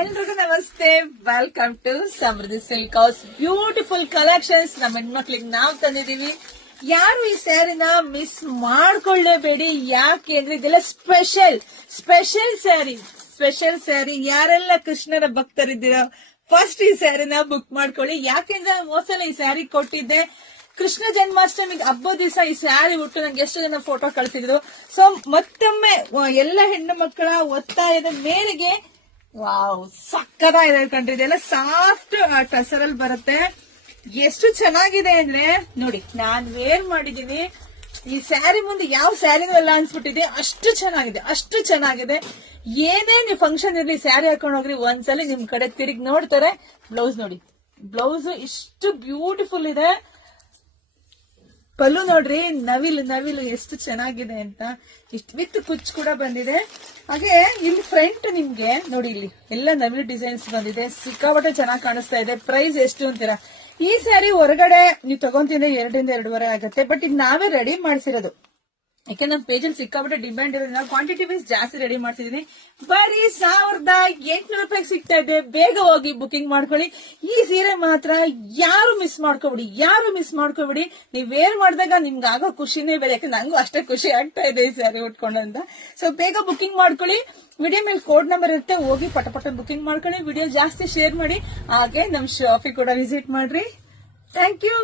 ಎಲ್ರಿಗೂ ನಮಸ್ತೆ, welcome to Samriddhi silk house. Beautiful collections ನಮ್ಮ ಹೆಣ್ಮಕ್ಳಿಗೆ ನಾವು ತಂದಿದೀವಿ. ಯಾರು ಈ ಸ್ಯಾರಿನ ಮಿಸ್ ಮಾಡ್ಕೊಳ್ಳೇಬೇಡಿ, ಯಾಕೆಂದ್ರೆ ಇದೆಲ್ಲ ಸ್ಪೆಷಲ್ ಸ್ಯಾರಿ. ಯಾರೆಲ್ಲ ಕೃಷ್ಣರ ಭಕ್ತರಿದ್ದೀರಾ ಫಸ್ಟ್ ಈ ಸ್ಯಾರಿನ ಬುಕ್ ಮಾಡ್ಕೊಳ್ಳಿ. ಯಾಕೆಂದ್ರೆ ಮೋಸಲ ಈ ಸ್ಯಾರಿ ಕೊಟ್ಟಿದ್ದೆ ಕೃಷ್ಣ ಜನ್ಮಾಷ್ಟಮಿಗೆ ಹಬ್ಬದ ದಿವಸ ಈ ಸ್ಯಾರಿ ಉಟ್ಟು ನಂಗೆ ಎಷ್ಟು ಜನ ಫೋಟೋ ಕಳಿಸಿದ್ರು. ಸೊ ಮತ್ತೊಮ್ಮೆ ಎಲ್ಲ ಹೆಣ್ಣು ಮಕ್ಕಳ ಒತ್ತಾಯದ ಮೇರೆಗೆ ವಾವ್ ಸಕ್ಕದಾಗಿದೆ ಕಣ್ರಿ. ಇದೆಲ್ಲ ಸಾಫ್ಟ್ ಟಸರಲ್ಲಿ ಬರುತ್ತೆ. ಎಷ್ಟು ಚೆನ್ನಾಗಿದೆ ಅಂದ್ರೆ ನೋಡಿ, ನಾನ್ ವೇರ್ ಮಾಡಿದೀನಿ. ಈ ಸ್ಯಾರಿ ಮುಂದೆ ಯಾವ ಸ್ಯಾರಿನೂ ಎಲ್ಲ ಅನ್ಸ್ಬಿಟ್ಟಿದೆ. ಅಷ್ಟು ಚೆನ್ನಾಗಿದೆ. ಏನೇ ನೀವು ಫಂಕ್ಷನ್ ಇರ್ಲಿ ಸ್ಯಾರಿ ಹಾಕೊಂಡು ಹೋಗ್ರಿ, ಒಂದ್ಸಲ ನಿಮ್ ಕಡೆ ತಿರುಗಿ ನೋಡ್ತಾರೆ. ಬ್ಲೌಸ್ ನೋಡಿ, ಬ್ಲೌಸ್ ಇಷ್ಟು ಬ್ಯೂಟಿಫುಲ್ ಇದೆ. ಪಲ್ಲು ನೋಡ್ರಿ, ನವಿಲು ಎಷ್ಟು ಚೆನ್ನಾಗಿದೆ ಅಂತ. ಇಷ್ಟು ವಿತ್ ಕುಚ್ ಕೂಡ ಬಂದಿದೆ. ಹಾಗೆ ಇಲ್ಲಿ ಫ್ರಂಟ್ ನಿಮ್ಗೆ ನೋಡಿ, ಇಲ್ಲಿ ಎಲ್ಲ ನವಿಲು ಡಿಸೈನ್ಸ್ ಬಂದಿದೆ. ಸಿಕ್ಕಾಪಟ್ಟೆ ಚೆನ್ನಾಗಿ ಕಾಣಿಸ್ತಾ ಇದೆ. ಪ್ರೈಸ್ ಎಷ್ಟು ಅಂತೀರಾ? ಈ ಸ್ಯಾರಿ ಹೊರಗಡೆ ನೀವು ತಗೊಂತಿದ್ರೆ 2 ರಿಂದ 2.5 ಆಗುತ್ತೆ. ಬಟ್ ಇದು ನಾವೇ ರೆಡಿ ಮಾಡಿಸಿರೋದು. ಯಾಕೆ ನಮ್ಮ ಪೇಜಲ್ಲಿ ಸಿಕ್ಕಾಪಟ್ಟೆ ಡಿಮ್ಯಾಂಡ್ ಇರೋದ್ರಿಂದ ಕ್ವಾಂಟಿಟಿ ವೈಸ್ ಜಾಸ್ತಿ ರೆಡಿ ಮಾಡ್ತಿದೀನಿ. ಬರೀ 1800 ರೂಪಾಯಿಗೆ ಸಿಗ್ತಾ ಇದೆ. ಬೇಗ ಹೋಗಿ ಬುಕಿಂಗ್ ಮಾಡ್ಕೊಳ್ಳಿ. ಈ ಸೀರೆ ಮಾತ್ರ ಯಾರು ಮಿಸ್ ಮಾಡ್ಕೋಬಿಡಿ. ನೀವ್ ವೇರ್ ಮಾಡಿದಾಗ ನಿಮ್ಗೆ ಆಗೋ ಖುಷಿನೇ ಬೇರೆ. ಯಾಕೆ ನಂಗೂ ಅಷ್ಟೇ ಖುಷಿ ಆಗ್ತಾ ಇದೆ ಈ ಸ್ಯಾರಿ ಉಟ್ಕೊಂಡಂತ. ಸೊ ಬೇಗ ಬುಕಿಂಗ್ ಮಾಡ್ಕೊಳ್ಳಿ. ವಿಡಿಯೋ ಮೇಲೆ ಕೋಡ್ ನಂಬರ್ ಇರುತ್ತೆ, ಹೋಗಿ ಪಟ ಬುಕಿಂಗ್ ಮಾಡ್ಕೊಳ್ಳಿ. ವಿಡಿಯೋ ಜಾಸ್ತಿ ಶೇರ್ ಮಾಡಿ. ಹಾಗೆ ನಮ್ ಶಾಪಿಗೆ ಕೂಡ ವಿಸಿಟ್ ಮಾಡ್ರಿ. Thank you.